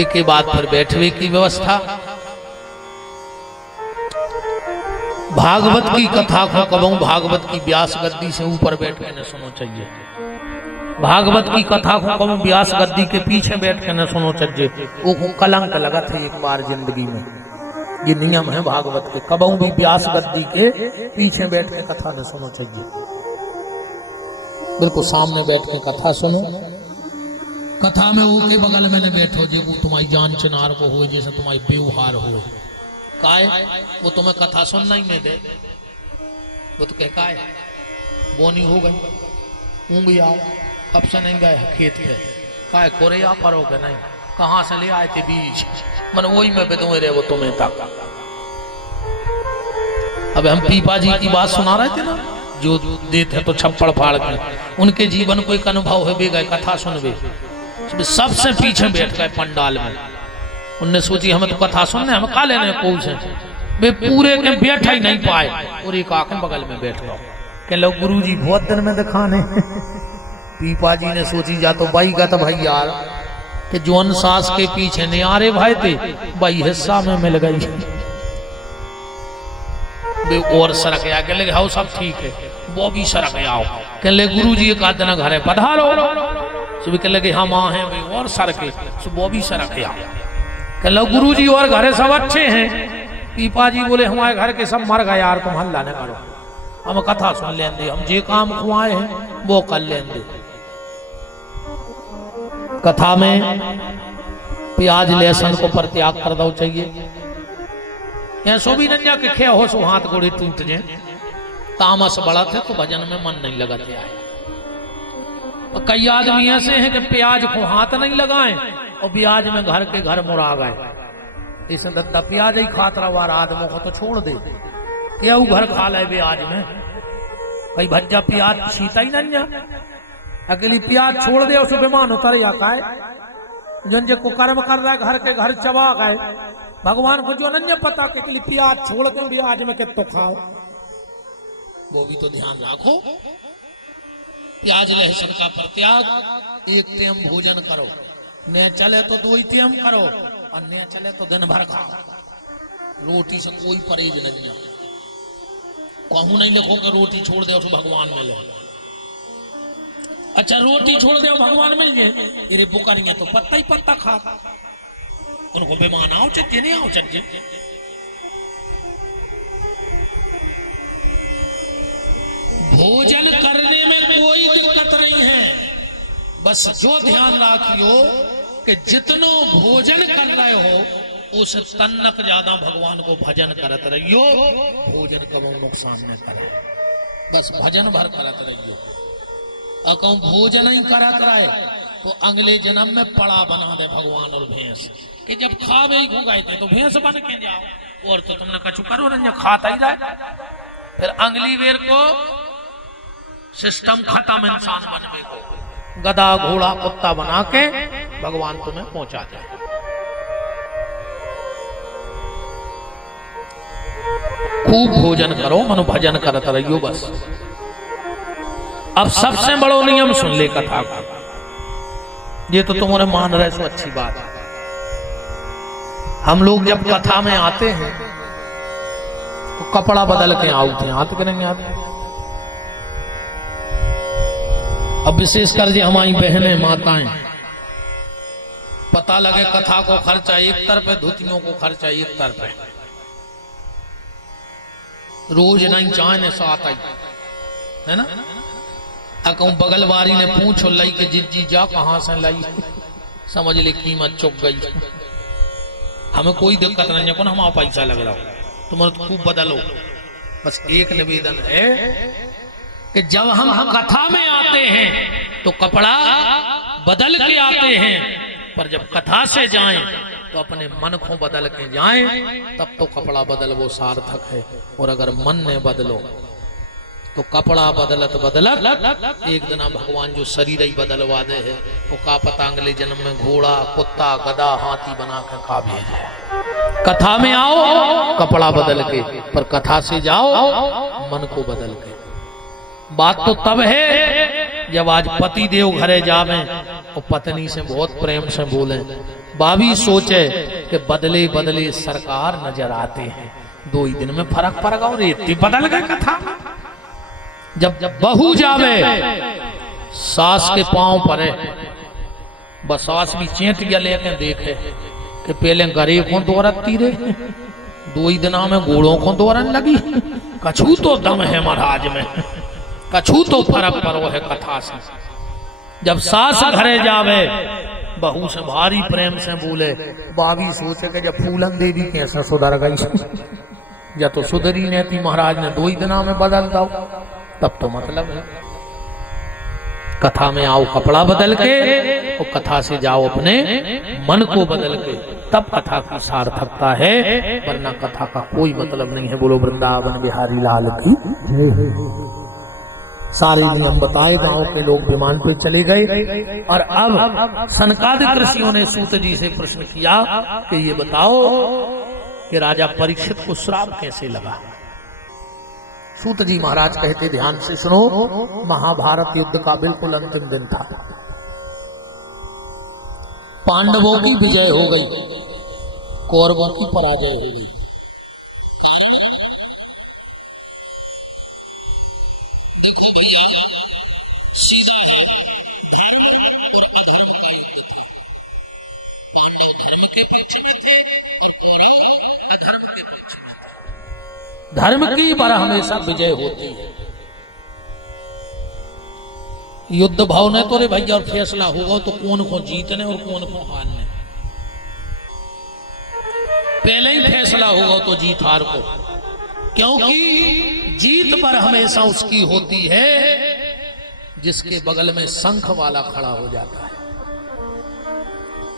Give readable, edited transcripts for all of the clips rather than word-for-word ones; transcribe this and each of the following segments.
एक के बाद फिर बैठवे की व्यवस्था। भागवत की कथा को कबहू भागवत की व्यास गद्दी से ऊपर बैठ के न सुनो चाहिए। भागवत की कथा को कबहू व्यास गद्दी के पीछे बैठ के न सुनो चाहिए। वो कलंक लगा थे एक बार जिंदगी में। ये नियम है भागवत के, कबहू भी व्यास गद्दी के पीछे बैठ के कथा न सुनो चाहिए। बिल्कुल सामने बैठ के कथा सुनो। कथा में वो के बगल में न बैठो जो तुम्हारी जान चिनार को हो, जैसे तुम्हारी व्यवहार हो। काय वो तुम्हें कथा सुनना ही नहीं दे। वो तो कह काय बोनी हो गई, ऊँग आओ, कब से नहीं गए खेत पे, काय कोरे आ परो के नहीं, कहाँ से ले आए थे बीज, मन वही में बेदू रहे वो तुम्हें तक। अब हम पीपा जी की बात सुना रहे थे ना, जो देते तो छप्पड़ फाड़ के, उनके जीवन को एक अनुभव है, बे गए कथा सुनवे, सबसे पीछे बैठ गए पंडाल में। उनने सोची हमें तो कथा सुनने, हमें का लेने कौन से, वे पूरे के बैठा ही नहीं पाए और एक आंख बगल में बैठ गए। कह लो गुरु जी बहुत दिन में दिखाने। पीपा जी ने सोची जा तो भाई का तो भाई यार कि जोन सास के पीछे नहीं आ रहे भाई थे, भाई हिस्सा में मिल गई। वे और सड़क आ के लगे हाँ सब ठीक है, वो भी सड़क आओ। कह ले गुरु जी एक आध घर है पधारो, सुबह कह लगे हम हाँ हैं भाई और सड़के, वो भी सड़क आओ। कह लो गुरु जी और घर सब अच्छे हैं। पीपा जी बोले हमारे घर के सब मर गए यार, तुम हल्ला न करो, हम कथा सुन लेंगे, हम जे काम खुआए हैं वो कर लेंगे। कथा में प्याज लहसुन को परित्याग कर दो चाहिए। ऐसो भी नंजा के खे हो सो हाथ गोड़े टूट जाए, तामस बड़ा थे तो भजन में मन नहीं लगाते आए। और कई आदमी ऐसे हैं कि प्याज को हाथ नहीं लगाएं और ब्याज में घर के घर मुड़ा गए। इस दत्ता प्याज ही खातरा वार आदमों को तो छोड़ दे, क्या वो घर खा ले ब्याज में, कई भज्जा प्याज सीता ही नहीं, अकेली प्याज छोड़ दे उसे बेमान उतर या खाए। जन को कर्म कर रहा है घर के घर चबा गए, भगवान को जो नहीं पता कि प्याज छोड़ दे ब्याज में कितो खाओ, वो भी तो ध्यान रखो। प्याज लहसुन का परित्याग, एक टाइम भोजन करो, न चले तो दो ही टाइम करो और न चले तो दिन भर खाओ। रोटी से कोई परहेज नहीं है, कहूं नहीं लिखो कि रोटी छोड़ दे उसे भगवान मिले। अच्छा रोटी छोड़ दे भगवान मिल जाए, ये बुकारी में तो पत्ता ही पत्ता खा, उनको बेमान आओ चाहिए नहीं आओ चाहिए। भोजन करने में कोई दिक्कत नहीं है, बस जो ध्यान रखियो कि जितनो भोजन कर रहे हो उस तन्नक ज्यादा भगवान को भजन करत रहियो, भोजन कम नुकसान न करे, बस भजन भर करत रहियो। और कहूं भोजन ही करत रहे तो अगले जन्म में पड़ा बना दे भगवान और भैंस, कि जब खावे ही गए थे तो भैंस बन के जाओ, और तो तुमने कछु करो न खाता ही रहे, फिर अगली बेर को सिस्टम खत्म, इंसान बनने को गधा घोड़ा कुत्ता बना के भगवान तुम्हें पहुंचा दे। खूब भोजन करो, मनो भजन करत रहियो बस। अब सबसे बड़ो नियम सुन ले कथा का, ये तो तुम्हारे मान रहे सो अच्छी बात है। हम लोग जब कथा में आते हैं तो कपड़ा बदल के आते हैं, आते के नहीं आते। अब विशेषकर जी हमारी बहनें माताएं, पता लगे कथा को खर्चा एक तरफ है, धोतियों को खर्चा एक तरफ है, रोज नहीं चाहने साथ आई है ना। कहूं बगल वाली ने पूछो लाई के जिज्जी जा कहां से लाई, समझ ले कीमत चुक गई। हमें कोई दिक्कत नहीं है, कौन हमारा पैसा लग रहा हो, तुम्हारा तो खूब बदलो। बस एक निवेदन है कि जब हम कथा में आते हैं तो कपड़ा बदल के आते हैं, पर जब कथा से जाएं तो अपने मन को बदल के जाएं, तब तो कपड़ा बदल वो सार्थक है। और अगर मन ने बदलो तो कपड़ा बदलत बदलत एक दिन भगवान जो शरीर ही बदलवा दे है, वो का पता अगले जन्म में घोड़ा कुत्ता गधा हाथी बना के का भेजे। कथा में आओ कपड़ा बदल के, पर कथा से जाओ मन को बदल के। बात तो तब है जब आज पति देव घरे जावे और पत्नी से बहुत प्रेम से बोले, भाभी सोचे कि बदले बदले सरकार नजर आते हैं, 2 ही दिन में फर्क पड़ गया और इतनी बदल गए कथा। जब बहू जावे सास के पांव पड़े, बस सास भी चेंट गया लेके देखे कि पहले गरे को दौड़ती रे, 2 ही दिना में घोड़ों को दौड़न लगी। कछू तो दम है महाराज में, कछू तो फर्क पड़ो है कथा से। जब सास घरे जावे बहू से भारी प्रेम से बोले, भाभी सोचे कि जब फूलन देवी कैसे सुधर गई, या तो सुधरी नहीं थी, महाराज ने 2 ही दिना में बदल दो, तब तो मतलब है। कथा में आओ कपड़ा बदल के और कथा से जाओ अपने मन को बदल के, तब कथा की सार्थकता है, वरना कथा का कोई मतलब नहीं है। बोलो वृंदावन बिहारी लाल की। सारे नियम बताए, गांव के लोग विमान पे चले गए। और अब सनकादिक ऋषियों ने सूत जी से प्रश्न किया कि ये बताओ कि राजा परीक्षित को श्राप कैसे लगा। सूत जी महाराज कहते, ध्यान से सुनो, महाभारत युद्ध का बिल्कुल अंतिम दिन था, पांडवों की विजय हो गई, कौरवों की पराजय हो गई। धर्म की पर हमेशा विजय होती है। युद्ध भाव ने तो रे भैया और फैसला होगा तो कौन को जीतने और कौन को हारने, पहले ही फैसला होगा तो जीत हार को, क्योंकि जीत पर हमेशा उसकी होती है जिसके बगल में शंख वाला खड़ा हो जाता है।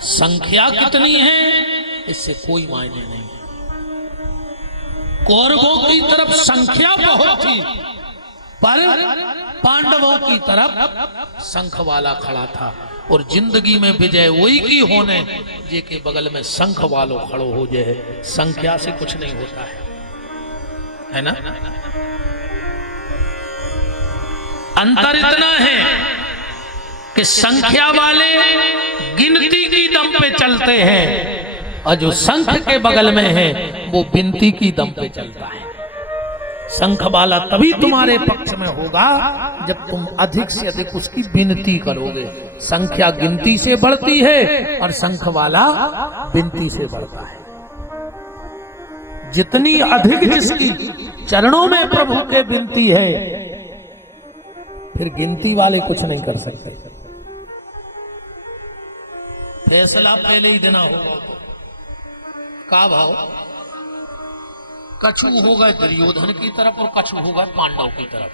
संख्या कितनी है इससे कोई मायने नहीं है। कौरवों की तरफ संख्या बहुत थी, पर पांडवों की तरफ शंख वाला खड़ा था। और जिंदगी में विजय वही की होने जे के बगल में शंख वालों खड़ो हो जाए, संख्या से कुछ नहीं होता है ना। अंतर इतना है कि संख्या वाले गिनती की दम पे चलते हैं और जो शंख के बगल में है वो बिनती की दम पे चलता है। शंख वाला तभी तुम्हारे पक्ष में होगा जब तुम अधिक से अधिक उसकी विनती करोगे। संख्या गिनती से बढ़ती है और शंख वाला विनती से बढ़ता है। जितनी अधिक जिसकी चरणों में प्रभु के विनती है, फिर गिनती वाले कुछ नहीं कर सकते। फैसला पहले ही देना होगा। का भाव कछु होगा दुर्योधन की तरफ और कछु होगा पांडव की तरफ,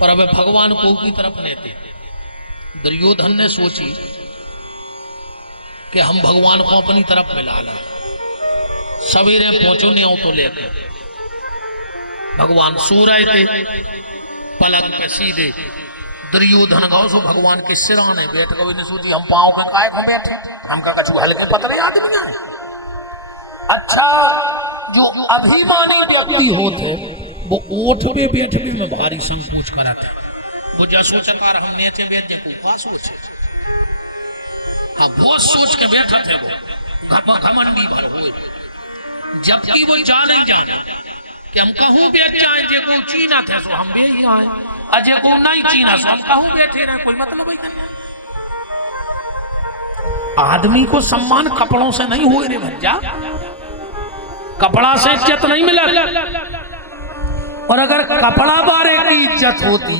पर अब भगवान को की तरफ लेते। दुर्योधन ने सोची कि हम भगवान को अपनी तरफ मिला ला, सवेरे पहुंचो नहीं तो लेकर। भगवान सो रहे थे, पलक पे सीधे दुर्योधन गौ सो भगवान के सिराने बैठ गए। ने सोची हम पांव के काय को बैठे, हमका कछु हल्के पतरे आदमी है। अच्छा, जो अभिमानी व्यक्ति होते वो ओठ पे बैठने में भारी संकोच करा था। वो जा सोचे पार हम नीचे बैठ जाए, कोई सोचे, हाँ वो सोच के बैठा थे। वो घमंडी भर हुए, जबकि वो जा नहीं जाने कि हम कहूँ बैठ जाए। जे को चीना थे तो हम भी ही आए, अजय को नहीं चीना तो हम कहूँ बैठे रहे, कोई मतलब ही नहीं। आदमी को सम्मान कपड़ों से नहीं हुए रे भज्जा, कपड़ा से इज्जत नहीं मिला। और अगर कपड़ा बारे की इज्जत होती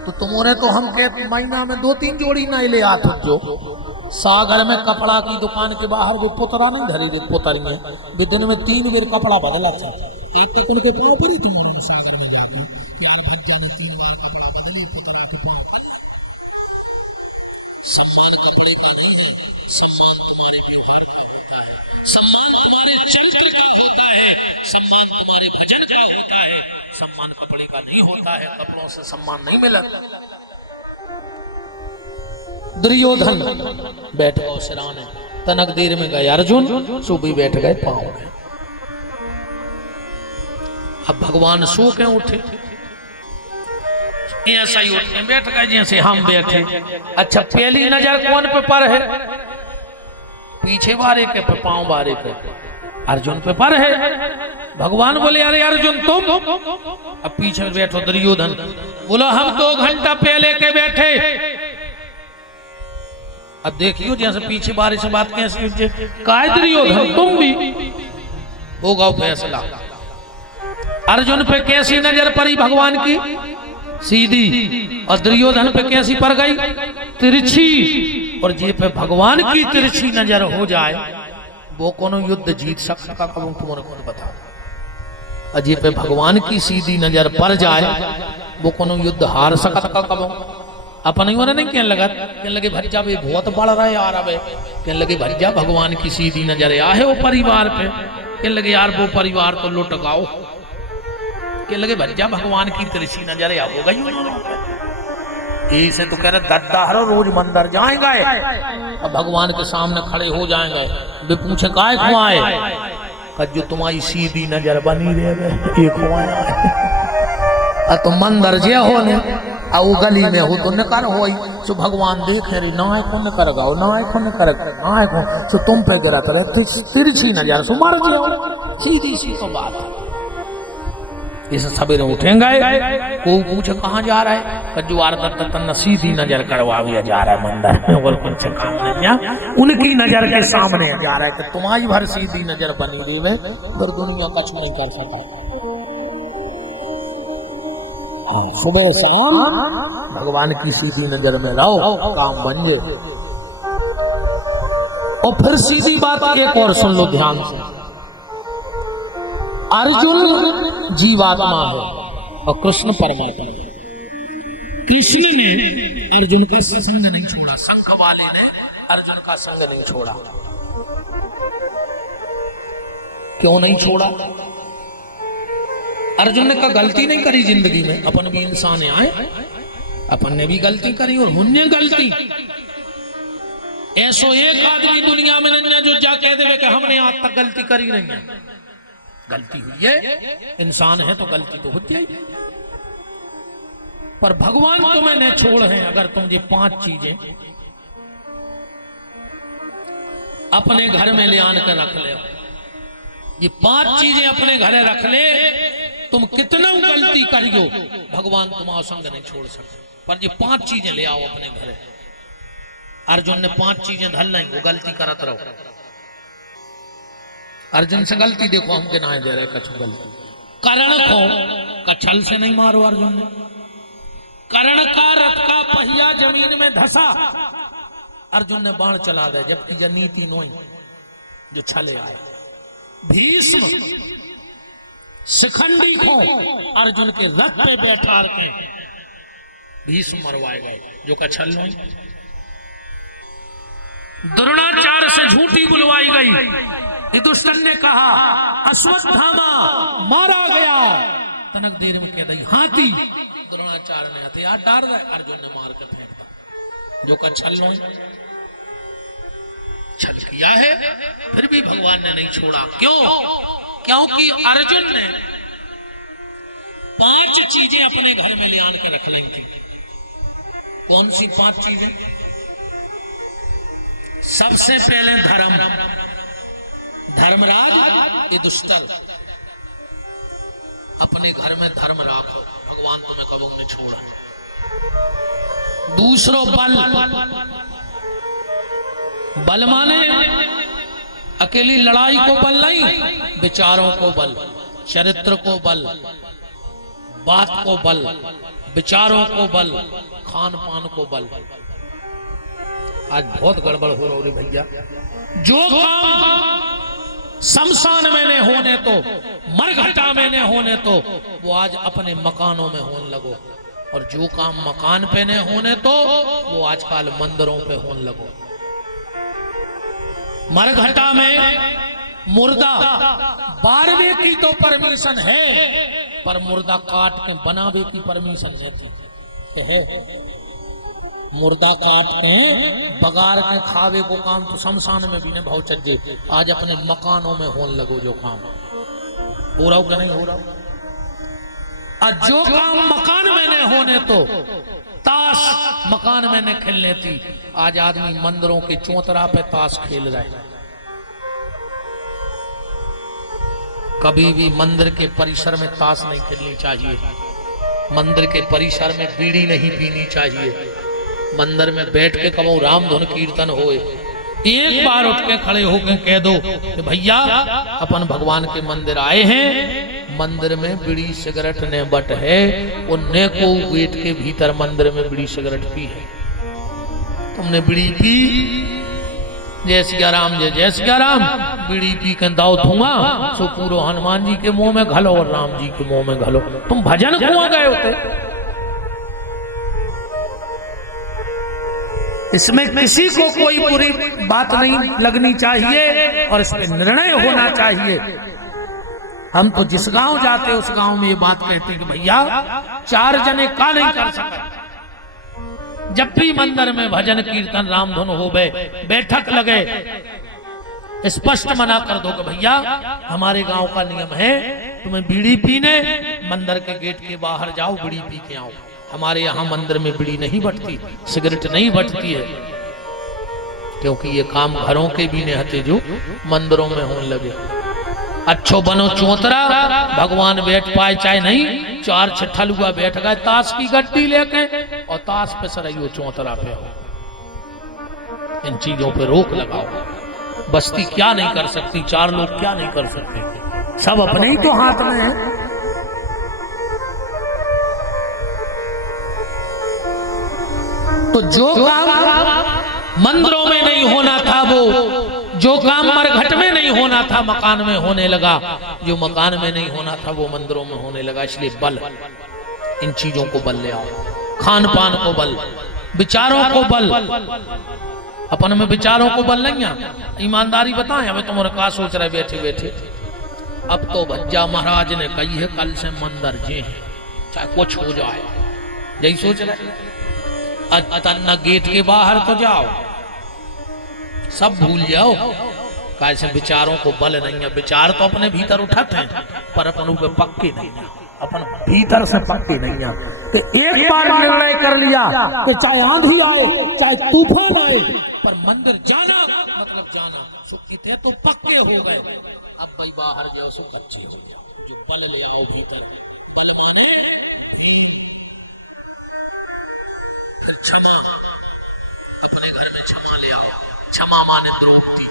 तो तुम्हारे तो हम के महीना में 2-3 जोड़ी नहीं ले आते। जो सागर में कपड़ा की दुकान के बाहर वो पुतरा नहीं धरी, वो पुतर में वो दिन में 3 बार कपड़ा बदला था। एक तो उनके पाँव पर ही सम्मान कपड़े का नहीं होता है, कपड़ों से सम्मान नहीं मिला। दुर्योधन बैठ गए सिराने, तनक देर में गए अर्जुन, सो भी बैठ गए पांव में। अब भगवान सो के उठे, ऐसा ही उठ के बैठ गए जैसे हम बैठे। अच्छा, पहली नजर कौन पे पर है? पीछे बारे के पे पांव बारे के, अर्जुन पे पर है। भगवान बोले अरे अर्जुन तुम, अब पीछे बैठो दुर्योधन, बोलो हम 2 घंटा पहले के बैठे। अब देखियो जैसे पीछे बारे से बात कैसे काय दुर्योधन तुम भी, होगा फैसला। अर्जुन पे कैसी नजर पड़ी भगवान की, सीधी, और दुर्योधन पे कैसी पड़ गई, तिरछी। और जे पे भगवान की तिरछी नजर हो जाए वो कोनो युद्ध जीत सकता का, कब तुम्हारे खुद बताओ। अजे पे भगवान की सीधी नजर पड़ जाए वो कोनो युद्ध हार सकता का, कब अपन नहीं कहने लगा, कहने लगे भैया वे बहुत बढ़ रहा है यार, अब कहने लगे भैया भगवान की सीधी नजर आए वो परिवार पे, कहने लगे यार वो परिवार तो लुट गाओ, कहने लगे भैया भगवान की तिरछी नजर हो गई। इसे तो कह रहे दद्दा हरो रोज मंदिर जाएंगे, अब भगवान के सामने खड़े हो जाएंगे, वे पूछे काय खुआए, जो तुम्हारी सीधी नजर बनी रहे ये खुआया। तो मंदिर जे हो ने वो गली में हो तो न कर हो, सो भगवान देखे रे ना को न कर गाओ, ना को न कर ना को, सो तुम पे गिरा तो तिरछी नजर सो मर जाओ, सीधी सी तो बात। इस सवेरे उठेंगे, को पूछे कहाँ जा रहा है, जुआर तन सीधी नजर करवा जा रहा है मंदिर में, और कुछ काम नहीं, उनकी नजर के सामने जा रहा है कि तुम्हारी भर सीधी नजर बनी हुई है, फिर दुनिया कुछ नहीं कर सका। सुबह शाम भगवान की सीधी नजर में रहो, काम बन जाए। और फिर सीधी बात एक और सुन लो ध्यान से, अर्जुन जीवात्मा है और कृष्ण परमात्मा। कृष्ण ने अर्जुन का संग नहीं छोड़ा, शंख वाले ने अर्जुन का संग नहीं छोड़ा। क्यों नहीं छोड़ा? अर्जुन ने का गलती नहीं करी जिंदगी में, अपन भी इंसान आए, अपन ने भी गलती करी और हुन्ने गलती। ऐसो एक आदमी दुनिया में नहीं जो जा कह दे कि हमने आज तक गलती करी नहीं है। गलती हुई है, इंसान है तो गलती तो होती है, पर भगवान तुम्हें न छोड़ है। अगर तुम ये 5 चीजें अपने घर में ले आकर रख ले, ये 5 चीजें अपने घरे रख ले, तुम कितना गलती करियो भगवान तुम्हारा संग नहीं छोड़ सकते। पर ये 5 चीजें ले आओ अपने घरे। अर्जुन ने 5 चीजें धर लाई, वो गलती करत रहो। अर्जुन से गलती देखो हम के ना दे रहे, कछु गलती करण को कछल से नहीं मारो। अर्जुन ने करण का रथ का पहिया जमीन में धसा, अर्जुन ने बाण चला दे, जबकि जो नीति नोई जो छले आए। भीष्म शिखंडी को अर्जुन के रथ पे बैठा के भीष्म मरवाए गए, जो कछल नोई। द्रोणाचार्य से झूठी बुलवाई गई, विदुषण ने कहा अश्वत्थामा मारा गया, तनक देर में कह दी हाथी। द्रोणाचार्य ने हथियार डाल दिया, अर्जुन ने मार कर फेंक दिया, जो का छल किया है, फिर भी भगवान ने नहीं छोड़ा। क्यों? क्योंकि अर्जुन ने 5 चीजें अपने घर में ले आकर रख ली थी। कौन सी 5 चीजें? सबसे पहले धर्म, धर्मराज युधिष्ठिर, अपने घर में धर्म राखो, भगवान तुम्हें कभी नहीं छोड़ा। दूसरो बल, बल माने अकेली लड़ाई को बल नहीं, विचारों को बल, चरित्र को बल, बात को बल, विचारों को बल, खान पान को बल। आज बहुत गड़बड़ हो रही भैया। जो काम शमशान में ने होने तो, मरघटा में ने होने तो, वो आज अपने मकानों में होने लगो, और जो काम मकान पे ने होने तो वो आजकल मंदिरों पे होने लगो। मरघटा में मुर्दा बारने की तो परमिशन है, पर मुर्दा काट के बनावे की परमिशन नहीं थी। तो है मुर्दा काट के बगार के खावे को काम तो शमशान में भी नहीं भाव चज्जे, आज अपने मकानों में होने लगो। जो काम हो रहा हो नहीं हो रहा, आज जो काम मकान में नहीं होने तो, ताश मकान में नहीं खेलने थी, आज आदमी मंदिरों के चौतरा पे ताश खेल रहा है। कभी भी मंदिर के परिसर में ताश नहीं खेलनी चाहिए, मंदिर के परिसर में बीड़ी नहीं पीनी चाहिए, मंदिर में बैठ के कबो राम धुन कीर्तन होए, एक बार उठ के खड़े होकर कह दो कि भैया अपन भगवान के मंदिर आए हैं, मंदिर में बीड़ी सिगरेट ने बट है, उनने को गेट के भीतर मंदिर में बीड़ी सिगरेट पी है, तुमने बीड़ी पी, जय सिया राम जय सिया राम, बीड़ी पी के दाव धुआं सो पूरो हनुमान जी के मुंह में घलो और राम जी के मुंह में घलो, तुम भजन कुआं गए होते। इसमें किसी को कोई बुरी बात नहीं लगनी चाहिए और इसमें निर्णय होना चाहिए। हम तो जिस गांव जाते उस गांव में ये बात कहते कि भैया 4 जने का नहीं कर सकते, जब भी मंदिर में भजन कीर्तन राम धुन हो गए, बैठक लगे, स्पष्ट मना कर दो कि भैया हमारे गांव का नियम है, तुम्हें बीड़ी पीने मंदिर के गेट के बाहर जाओ, बीड़ी पी के आओ, हमारे यहाँ मंदिर में बीड़ी नहीं बटती, सिगरेट नहीं बटती है, क्योंकि ये काम घरों के भी नहीं जो मंदिरों में होने लगे। अच्छो बनो चौतरा, भगवान बैठ पाए चाहे नहीं, 4 छिट्ठलुआ बैठ गए ताश की गड्डी लेके और ताश पे सरइयो चौतरा पे हो। इन चीजों पे रोक लगाओ। बस्ती क्या नहीं कर सकती, 4 लोग क्या नहीं कर सकते, सब अपने ही तो हाथ में है। तो जो काम मंदिरों में नहीं होना था, वो जो काम मरघट में नहीं होना था मकान में होने लगा, जो मकान में नहीं होना था वो मंदिरों में होने लगा। इसलिए बल, इन चीजों को बल ले आओ, खान पान को बल, विचारों को बल। अपन में विचारों को बल नहीं है, ईमानदारी बताएं, हमें तुम्हारा क्या सोच रहे बैठे बैठे। अब तो भज्जा महाराज ने कही है कल से मंदिर जे है, चाहे कुछ हो जाए, यही सोच रहे। तन्ना गेट के बाहर तो जाओ, सब भूल जाओ, कैसे विचारों को बल नहीं है। विचार तो अपने भीतर उठाते हैं पर अपन ऊपर पक्के नहीं है, अपन भीतर से पक्के नहीं है। तो एक बार निर्णय कर लिया कि चाहे आंधी आए चाहे तूफान आए, पर मंदिर जाना मतलब जाना, सो कितने तो पक्के हो गए। अब भाई बाहर गए सो कच्चे हो गए, जो बल ले आओ भीतर, क्षमा, अपने घर में क्षमा ले आओ, क्षमा माने दुर्मुक्ति।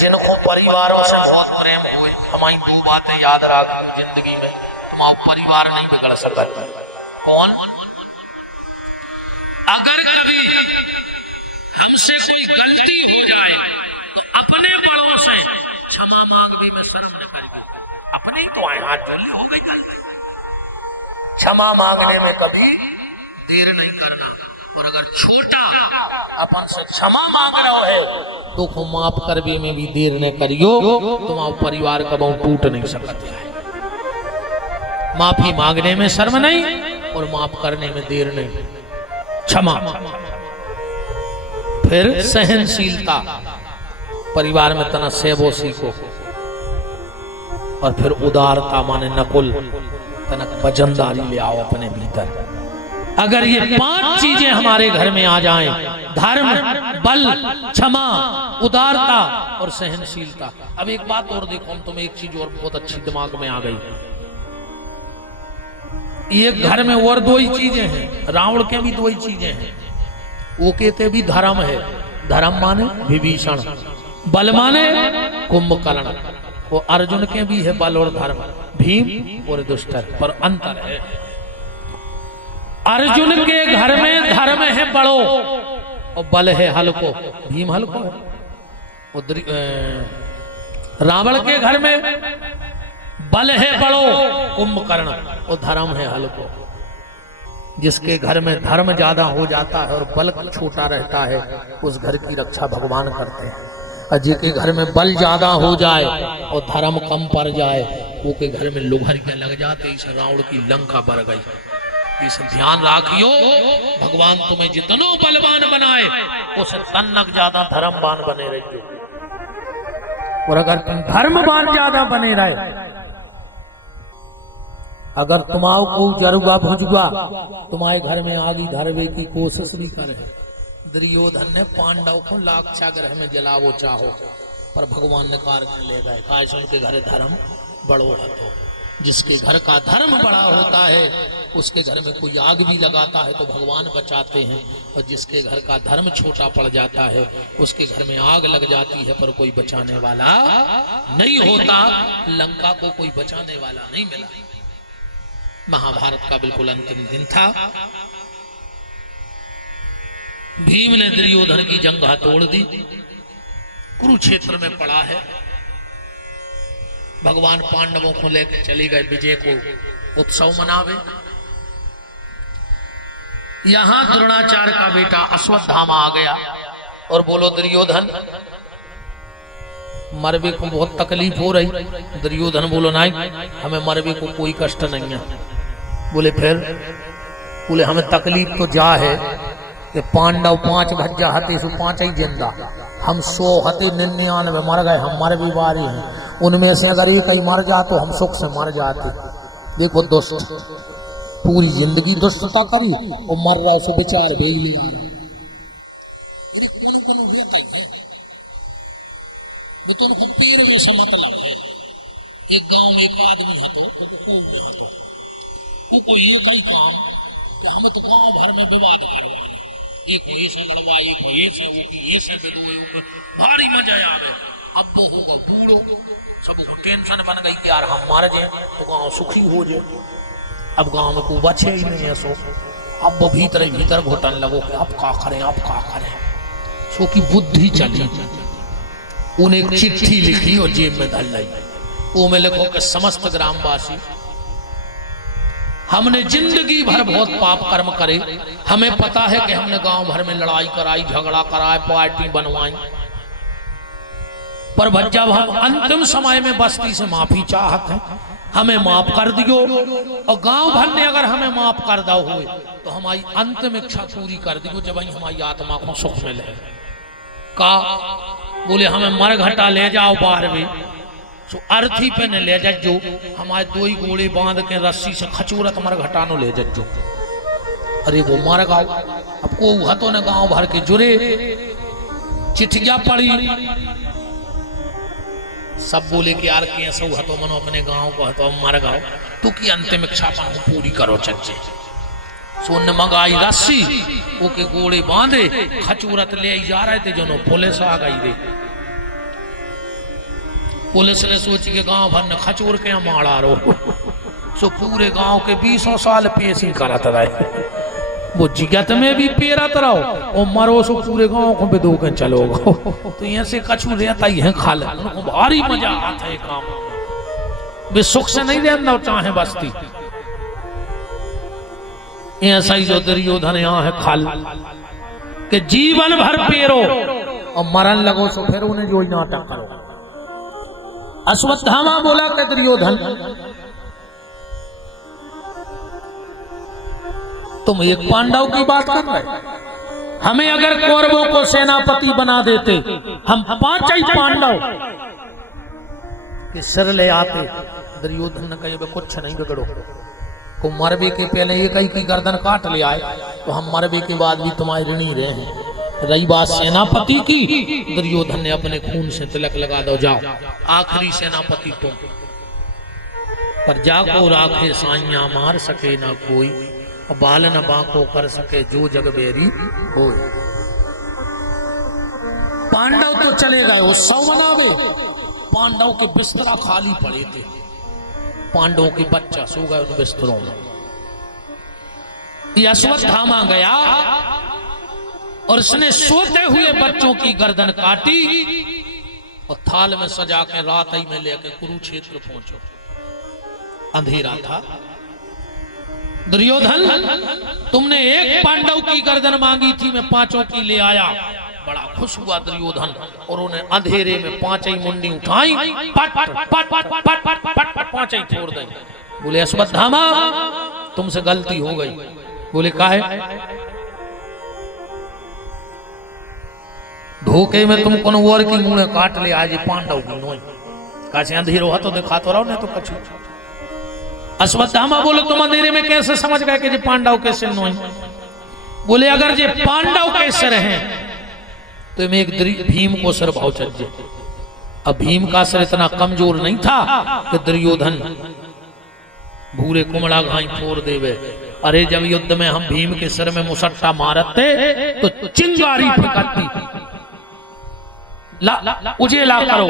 जिनको परिवारों से बहुत प्रेम हुए, हमारी 2 बातें याद रखो जिंदगी में, तुम्हारा परिवार नहीं बिगड़ सकता। कौन? अगर कभी हमसे कोई गलती हो जाए तो अपने बड़ों से क्षमा मांग भी में शर्म न करें, अपनी तो हाथ जोड़े हो गई गलती, क्षमा मांगने में कभी देर नहीं करना। और अगर छोटा अपन से क्षमा मांग रहा है तो को माफ करने में भी देर न करियो, तुम्हारा परिवार कभी टूट नहीं सकता है। माफी मांगने में शर्म नहीं और माफ करने में देर नहीं, क्षमा। फिर सहनशीलता, परिवार में तना सेवो सीखो। और फिर उदारता माने नकुल, तनक वजनदारी ले आओ अपने भीतर। अगर ये 5 चीजें हमारे घर में आ जाएं, धर्म, बल, क्षमा, उदारता और सहनशीलता। अब एक बात और देखो, हम तुम्हें एक चीज और बहुत अच्छी दिमाग में आ गई। एक घर में और 2 ही चीजें हैं, रावण के भी 2 ही चीजें हैं। वो कहते भी धर्म है, धर्म माने विभीषण, बल माने कुंभकर्ण। वो अर्जुन के भी है बल और धर्म, भीम और दुष्टर, पर अंतर है। अर्जुन के घर में धर्म है बड़ो और बल है हल्को, भीम हल्को है। रावण के घर में बल है बड़ो कुंभकर्ण और धर्म है हल्को। जिसके घर में धर्म ज्यादा हो जाता है और बल छोटा रहता है, उस घर की रक्षा भगवान करते हैं। और जिसके घर में बल ज्यादा हो जाए और धर्म कम पड़ जाए, वो के घर में लोहरियां लग जाते, इस रावण की लंका बढ़ गई। इस ध्यान रखियो, भगवान तुम्हें जितनो बलवान बनाए उसे तन्नक ज्यादा धर्मवान बने रहियो। और अगर तुम धर्मवान ज्यादा बने रहे, अगर तुम्हारा को जरुआ भुजुआ तुम्हारे घर में आगी धरवे की कोशिश भी करे, दुर्योधन ने पांडव को लाक्षागृह में जलावो चाहो, पर भगवान ने कार कर ले गए। काश उनके घर धर्म बड़ो है, तो जिसके घर का धर्म बड़ा होता है उसके घर में कोई आग भी लगाता है तो भगवान बचाते हैं, और जिसके घर का धर्म छोटा पड़ जाता है उसके घर में आग लग जाती है पर कोई बचाने वाला नहीं होता। लंका को कोई बचाने वाला नहीं मिला। महाभारत का बिल्कुल अंतिम दिन था। भीम ने दुर्योधन की जंघा तोड़ दी, कुरुक्षेत्र में पड़ा है। भगवान पांडवों को लेकर चले गए विजय को उत्सव मनावे। यहां द्रोणाचार्य का बेटा अश्वत्थामा आ गया और बोलो दुर्योधन मरवे को बहुत तकलीफ हो रही। दुर्योधन बोलो नहीं, हमें मरवे को कोई कष्ट नहीं है। बोले फिर? बोले हमें तकलीफ तो जा है कि पांडव 5 भज्जा हते सो 5 ही जिंदा, हम 100 हते 99 मर गए, हम मर भी बारी हैं। उनमें से अगर एक ही मर जा तो हम सुख से मर जाते। देखो दुष्ट पूरी जिंदगी दुष्टता करी और मर रहा उसे विचार भेज ले आ रहा। तो उनको पेड़ में से मतलब है। एक गांव में एक आदमी था तो वो कोई लेता ही काम, हम तो गांव भर में विवाद करवा, एक ये से लड़वा, एक ये से दो, भारी मजा आवे। अब वो होगा बूढ़ो, सबको टेंशन बन गई कि यार हम मर जाए तो गांव सुखी हो जाए। अब गांव में कोई बचे ही नहीं है। सो अब वो भीतर ही भीतर घुटन लगो कि अब का करें, अब का करें। सो की बुद्धि चली, उन्हें एक चिट्ठी लिखी और जेब में धर लाई। वो में लिखो कि समस्त ग्रामवासी, हमने जिंदगी भर बहुत पाप कर्म करे, हमें पता है कि हमने गांव भर में लड़ाई कराई, झगड़ा कराए, पार्टी बनवाई, पर जब हम अंतिम समय में बस्ती से माफी चाहते हैं, हमें माफ कर दियो। और गांव भर ने अगर हमें माफ कर दो हो तो हमारी अंतिम इच्छा पूरी कर दियो, जब हमारी आत्मा को सुख मिले। का बोले हमें मरघटा ले जाओ बाहर में, तो अर्थी पे न ले जो, हमारे 2 ही गोले बांध के रस्सी से खचूरत मरघटा नो ले जो। अरे वो मर गाओ। अब को हतो ने गांव भर के जुड़े, चिट्ठियां पड़ी, सब बोले कि यार कैसे हतो मनो अपने गांव को हतो मर गाओ, तो की अंतिम इच्छा पूरी करो चच्चे। सोन मंगाई रस्सी, ओके गोले बांधे, खचूरत ले जा रहे थे, जो पुलिस आ गई दे। पुलिस ने सोची के गांव भर ने खचूर के मारा रो, सो पूरे गांव के 20 साल पेशी करत रहे। वो जिगत में भी पेरत रहो और मरो सो पूरे गांव को बेदो के चलो। तो यहाँ से कछु रहता ही है खाल, उनको भारी मजा आता है काम। वे सुख से नहीं रहना चाहे बस्ती। ऐसा ही जो दुर्योधन यहाँ है खाल के जीवन भर पेरो और मरण लगो, सो फिर उन्हें जो नाटक करो। अश्वत्थामा बोला कि दुर्योधन तुम एक पांडव की बात कर रहे, हमें अगर कौरवों को सेनापति बना देते, हम 5 ही पांडव के सिर ले आते। दुर्योधन ने कहा कुछ नहीं बिगड़ो, को मरवे के पहले एक ही की गर्दन काट ले आए तो हम मरवे के बाद भी तुम्हारे ऋणी रहे हैं। रही बात सेनापति की, दुर्योधन ने अपने खून से तिलक लगा दो, जाओ आखिरी सेनापति तुम। पर जाको राखे साइया मार सके ना कोई, बाल न बाको कर सके जो जग बेरी हो। पांडव तो चले गए उत्सव मनावे, पांडव के बिस्तरा खाली पड़े थे, पांडवों के बच्चा सो गए उन बिस्तरों में। अश्वत्थामा गया और उसने सोते हुए बच्चों की गर्दन काटी और थाल में सजा के रात ही में लेकर कुरुक्षेत्र पहुंचो। अंधेरा था। दुर्योधन तुमने एक पांडव की गर्दन मांगी थी, मैं 5 की ले आया। बड़ा खुश हुआ दुर्योधन और उन्हें अंधेरे में 5 ही मुंडी उठाई, पट पट पट पट पट पट पट पट पट 5 ही छोड़ दी। बोले अश्वत्थामा तुमसे गलती हो गई। बोले काहे? धोखे में तुम कौन और की मुंह काट ले आज पांडव की नोई कासे अंधेरो तो दिखा तो रहो, नहीं तो कछु। अश्वत्थामा बोले तुम अंधेरे में कैसे समझ गए कि ये पांडव के सिर नोई? बोले अगर ये पांडव के सिर हैं तो मैं एक भीम को सिर भाव चल जाए। अब भीम का सिर इतना कमजोर नहीं था कि दुर्योधन भूरे कुमड़ा घाई फोड़ देवे। अरे जब युद्ध में हम भीम के सिर में मुसट्टा मारते तो चिंगारी फटती, उजेला करो।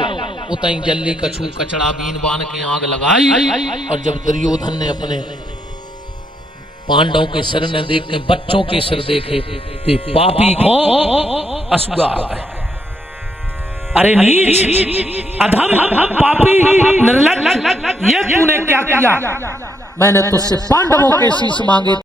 उतई जल्दी कछू कचड़ा बीन बान के आग लगाई। और जब दुर्योधन ने अपने पांडवों के सिर ने देख के बच्चों के सिर देखे तो पापी को असूगा आ गए। अरे नीच, अधम, पापी, निर्लज्ज, ये तूने क्या किया? मैंने तुझसे पांडवों के शीश मांगे